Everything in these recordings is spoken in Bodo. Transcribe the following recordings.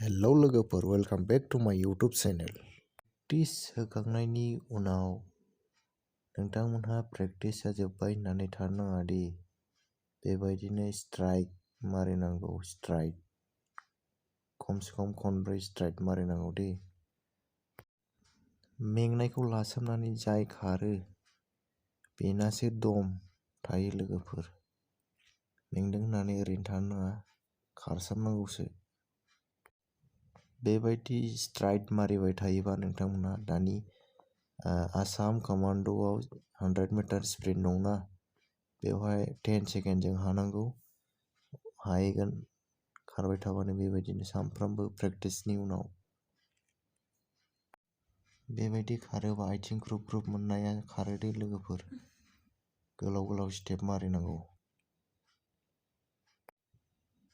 Hello lwgwfwr, welcome back to my YouTube channel. Practice होखांनायनि उनाव नोंथांमोनहा प्रेक्टिस जोब्बाय होननानै थानो नाङा दि बेबायदिनो स्ट्राइक मारिनांगौ। स्ट्राइक खमसे खम खनब्रै स्ट्राइक मारिनांगौ दे। मेंनायखौ लासोमनानै जाय खारो बेनासो दम थायो लोगोफोर। मेंदों होननानै ओरैनो थानो नाङा, खारसाबनांगौसो। बेबायदि स्ट्राइक मारिबाय थायोबा नोंथांमोनहा दानि आसाम कमान्ड'आव 100 मिटार स्प्रिन्ट दंना, बेवहाय 10 सेकेन्डजों हानांगौ। हाहैगोन खारबाय थाबानो बेबायदिनो सानफ्रामबो प्रेक्टिसनि उनाव। बेबायदि खारोबा आथिं ग्रुब ग्रुब मोननाया खारो दे लोगोफोर। गोलाव गोलाव स्टेप मारिनांगौ।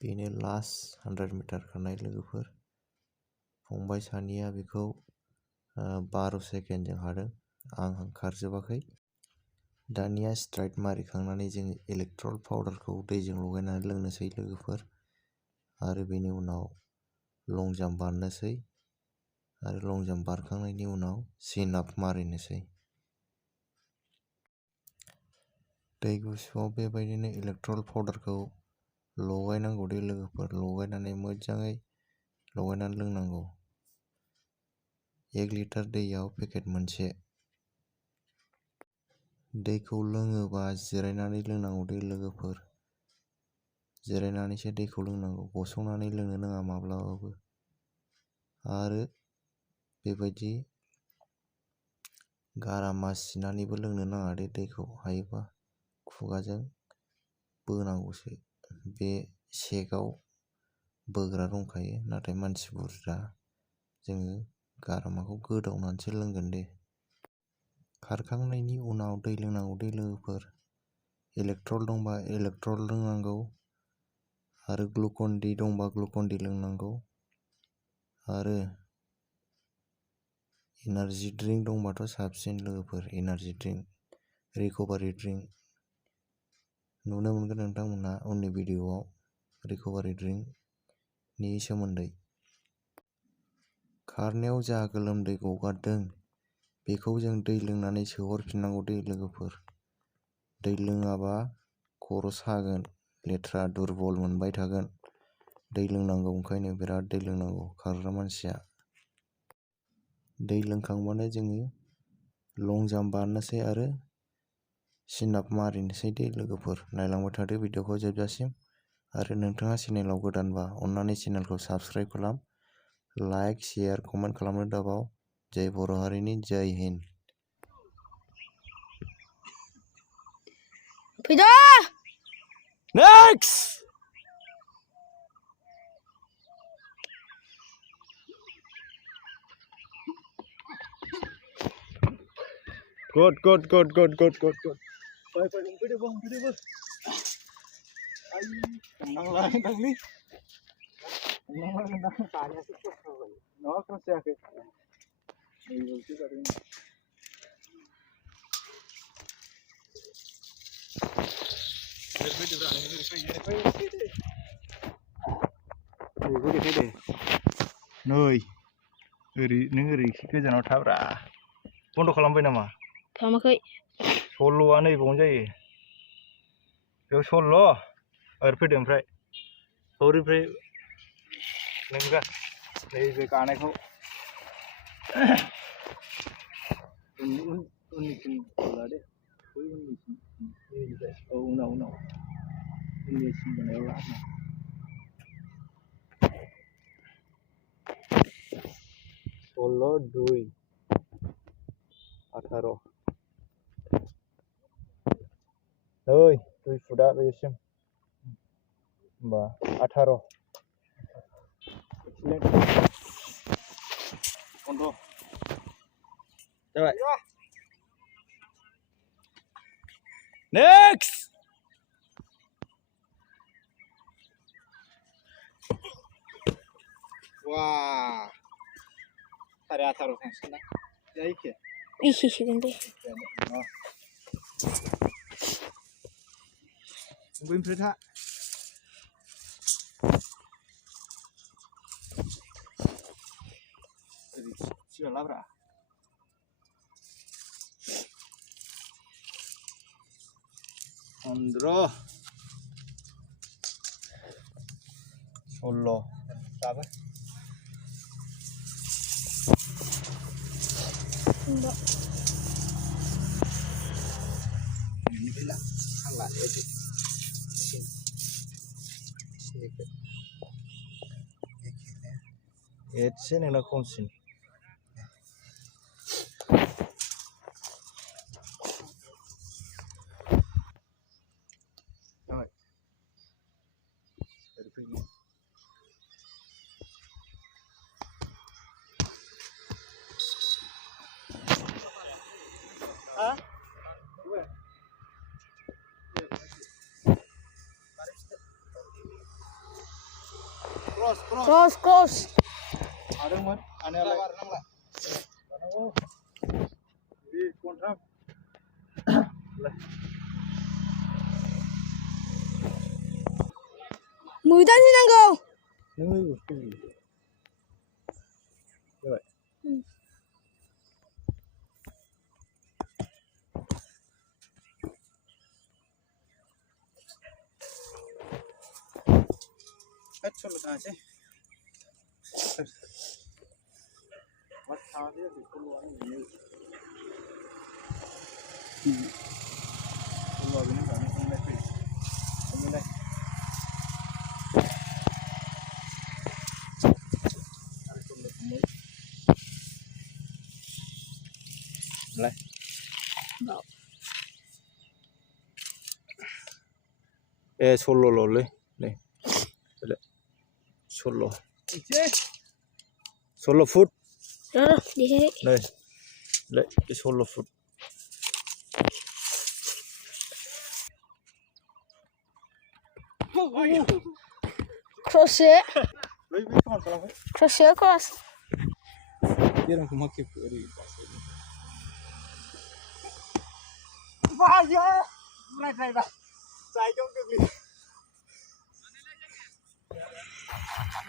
बेनो लास्ट 100 मिटार खारनाय लोगोफोर। फंबाय सानैया बेखौ 12 सेकेन्डजों हादों, आं खारजोबाखै। दानिया स्ट्राइक मारिखांनानै जोङो इलेक्ट्रल पाउडारखौ दैजों लगायनानै लोंनोसै लोगोफोर। आरो बेनि उनाव लं जाम्प बारनोसै। आरो लं जाम्प बारखांनायनि उनाव सिन आप मारिनोसै। दै गुसुआव बेबायदिनो इलेक्ट्रल पाउडारखौ लगायनांगौ दे लोगोफोर। लगायनानै मोजाङै लगायनानै लोंनांगौ। 1 लिटार दैयाव पेकेट मोनसे। दैखौ लोङोबा जिरायनानै लोंनांगौ दे लोगोफोर। जिरायनानैसो दैखौ लोंनांगौ, गसंनानै लोंनो नाङा माब्लाबाबो। आरो बेबायदि गारामा सिनानैबो लोंनो नाङा दे दैखौ। हायोबा खुगाजों बोनांगौसो। बे सेकआव बोग्रा दंखायो, नाथाय मानसि बुरजा जोङो गारामाखौ गोदावनानैसो लोंगोन दे। खारखांनायनि उनाव दै लोंनांगौ दे लोगोफोर। इलेक्ट्रल दंबा इलेक्ट्रल लोंनांगौ। आरो ग्लुकन डि दंबा ग्लुकन डि लोंनांगौ। आरो एनार्जि ड्रिंक दंबाथ' साबसिन लोगोफोर। Energy drink, recovery drink. नुनो मोनगोन नोंथांमोनहा उननि भिडिअआव रिकभारि ड्रिंकनि सोमोन्दै। खारनायाव जा गोलोमदै गगारदों बेखौ जों दै लोंनानै सोहरफिननांगौ दे लोगोफोर। दै लोङाबा खर' सागोन, लेथ्रा दुरबल मोनबाय थागोन। दै लोंनांगौ, ओंखायनो बिराद दै लोंनांगौ खारग्रा मानसिया। दै लोंखांबानो जोङो लं जाम्प बारनोसै आरो सिन आप मारिनोसै दे लोगोफोर। नायलांबाय थादो भिडिअखौ जोबजासिम। आरो नोंथाङा चेनेलाव गोदानबा अन्नानै चेनेलखौ साबस्क्राइब खालाम। लाइक, शेयार, कमेन्ट खालामनो दाबाव। जय बर' हारिनि जय हिन्द। फैदो! Next! Good. Bye. Ay, tenang lah ni. No, cross jacket. Noi, neng एसे गोजानाव थाब्रा। बन्द' खालामबाय नामा? खालामाखै। सल्ल'आ नैबावनो जायो। बेयाव सल्ल' ओरै फैदो ओमफ्राय हरैनिफ्राय नोंगा नैबे गानायखौ उननिसिम लादो। बै उननिसिम नैनिफ्राय उनाव उननिसिम बोनायाव ला। 16, 2, 18. Oi, 2 fuda besim. Hoमबा 18. बन्द' जाबाय। नेक्स्ट! Wah, hari 18 थांसिगोन ना? जायखि इखिसिगोन दे। बैनिफ्राय था। labra. Ondro. Solo. Sabar. Enggak. Ini bila salah aja. Etse neng nak konsin. Cross. Ada man, ane ala. Oh, di kontrak. Mudah sih nanggo. Nunw. Coba. Solo saja. What saja di keluar ini. Keluar ini kami mulai. Mulai. Mulai. Solo lole. Nih. Solo food. Di sini. Nih. Solo food. Cross. Dia orang kemakip dari pasir. Bahaya, mulai driver. Saya jom kebeli.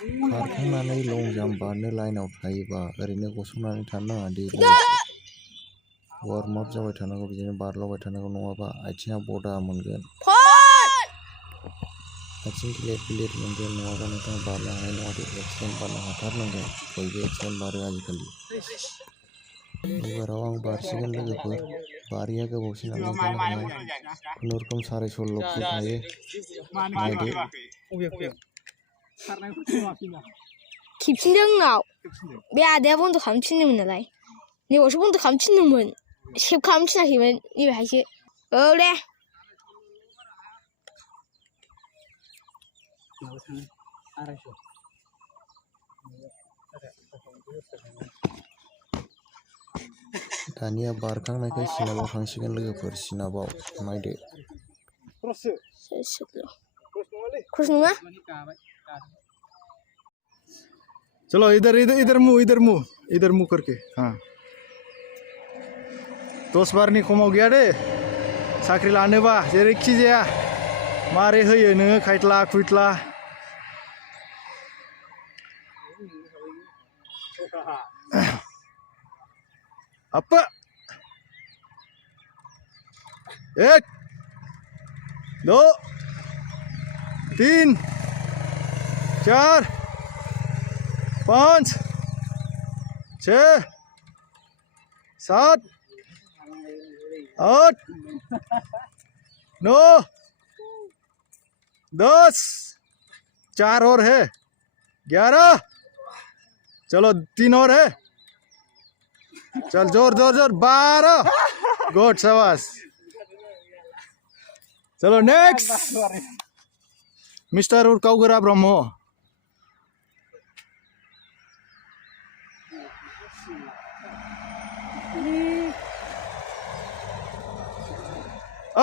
खारखांनानै लं जाम्प बारनो लाइनाव थायोबा ओरैनो गसंनानै थानो नाङा दि वार्म आप जाबाय थानांगौ बिदिनो बारलांबाय थानांगौ नङाबा आथिङा बदा मोनगोन आथिं गिलिर मोनगोन नङाबा नोंथाङा बारनो हानाय नङा दि एक्सिडेन्ट बारनो हाथारनांगोन बयबो एक्सिडेन्ट बारो आजिखालि एबाराव आं बारसिगोन लोगोफोर बारिया गोबावसिन आं ओंखारनो हाया खुनुरुखुम 16.5 फुट हायो नायदो खेबसिनदों आंनाव बे आदाया बन्द' खालामफिनदोंमोन नालाय नैबावसो बन्द' खालामफिनदोंमोन सेभ खालामफिनाखैमोन नैबेहायसो औ दे दानिया बारखांनायखाय सिनाबाव थांसिगोन लोगोफोर सिनाबाव नायदो क्रस नङा चलो इधर मुंह करके हाँ 10 बारनि खमाव गैया दे साख्रि लानोबा जेरैखि जाया मारै होयो नोङो खायथला खुइथला apa 1 2 3 4 5 6 7 8 9 10 4 और है 11 चलो 3 और है चल जोर 12 गुड शाबाश चलो नेक्स्ट मिस्टर उर्काउगरा ब्रह्म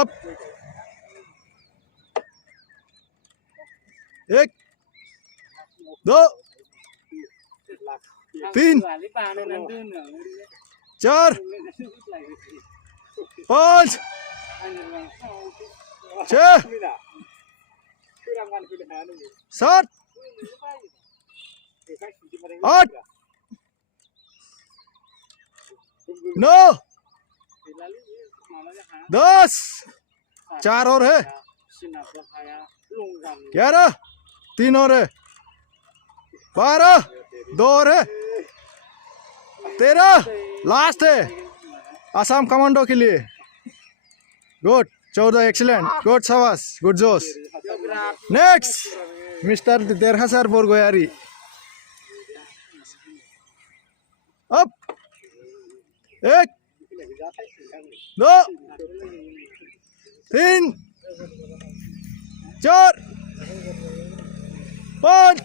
अब 1 2 3 4 5 6 7 8 9 10 4 और है 11 3 और है 12 2 और है 13 लास्ट है आसाम कमांडो के लिए गुड 14 एक्सीलेंट गुड शाबाश गुड जोश नेक्स्ट मिस्टर देरहासार बरगयारी अप 1 2 3 4 5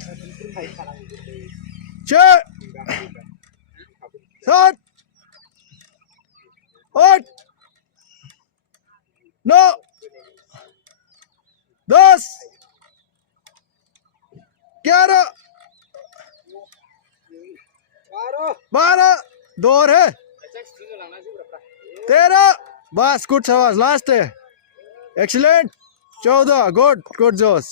6 7 8 9 10 11 12 2 और है 13 बस गुड शाबाश लास्ट है एक्सीलेंट 14 गुड गुड जोश